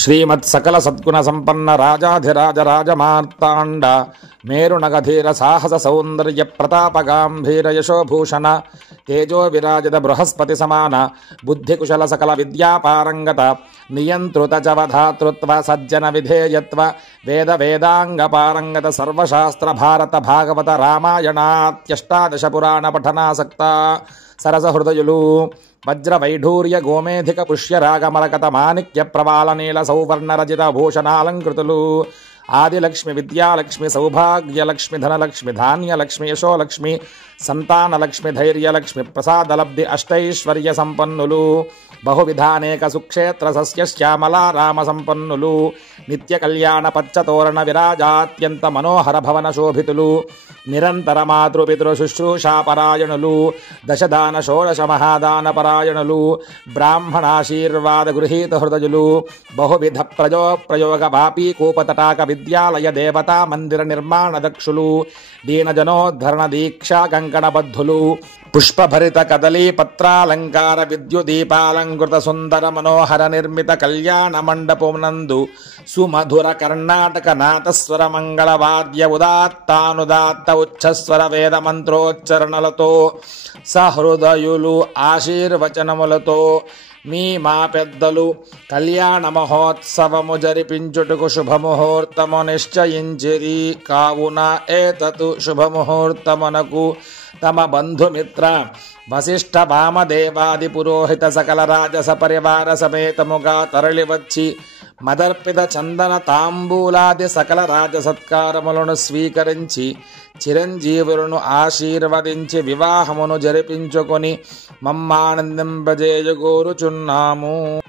శ్రీమత్సకల సద్గుణ సంపన్న రాజాధిరాజ రాజమార్తాండ మేరునగధీర సాహస సౌందర్య ప్రతాపగాంభీర యశోభూషణ తేజో విరాజిత బృహస్పతి సమాన బుద్ధికుశల సకల విద్యాపారంగత నియంత్రుత చవధాతృత్వ సజ్జన విధేయత్వ వేద వేదాంగ పారంగత సర్వశాస్త్ర భారత భాగవత రామాయణాత్యష్టాదశ పురాణ పఠనాసక్త సరస హృదయులు వజ్ర వైఢూర్య గోమేధిక పుష్య రాగమరకత మాణిక్య ప్రవాళ నీల సౌవర్ణ రజిత భూషణాలంకృతులు ఆదిలక్ష్మి విద్యాలక్ష్మి సౌభాగ్యలక్ష్మి ధనలక్ష్మి ధాన్యలక్ష్మి యశోలక్ష్మి సంతానలక్ష్మి ధైర్యలక్ష్మి ప్రసాదలబ్ధి అష్టైశ్వర్య సంపన్నులు బహువిధానేక సుక్షేత్ర సస్య శ్యామలా రామ సంపన్నులు నిత్య కళ్యాణ పచ్చతోరణ విరాజాత్యంత మనోహర భవన శోభితులు నిరంతర మాతృపితృ శుశ్రూషాపరాయణులు దశదాన షోడశ మహాదాన పరాయణులు బ్రాహ్మణాశీర్వాద గృహీత హృదయులు బహువిధ ప్రయోగ వాపీకూపతటాక విద్యాలయ దేవతా మందిర నిర్మాణ దక్షులు దీనజనోద్ధరణ దీక్షా కంకణబద్ధులు పుష్పభరిత కదలీ పత్రాలంకార విద్యుదీపాలంకృత సుందర మనోహర నిర్మిత కళ్యాణ మండపమునందు సుమధుర కర్ణాటక నాదస్వర మంగళవాద్య ఉదాత్తానుదాత్త ఉచ్చస్వర వేద మంత్రోచ్చరణలతో సహృదయులు ఆశీర్వచనములతో మా పెద్దలు కళ్యాణ మహోత్సవము జరిపించుటకు శుభముహూర్తము నిశ్చయించిరి కావున ఏతతు శుభముహూర్తమునకు తమ బంధుమిత్ర వశిష్ఠ వామదేవాది పురోహిత సకల రాజస పరివార సమేతముగా తరలివచ్చి మదర్పిత చందన తాంబూలాది సకల రాజసత్కారములను స్వీకరించి చిరంజీవులను ఆశీర్వదించి వివాహమును జరిపించుకొని మమ్మానందింపజేయగోరుచున్నాము.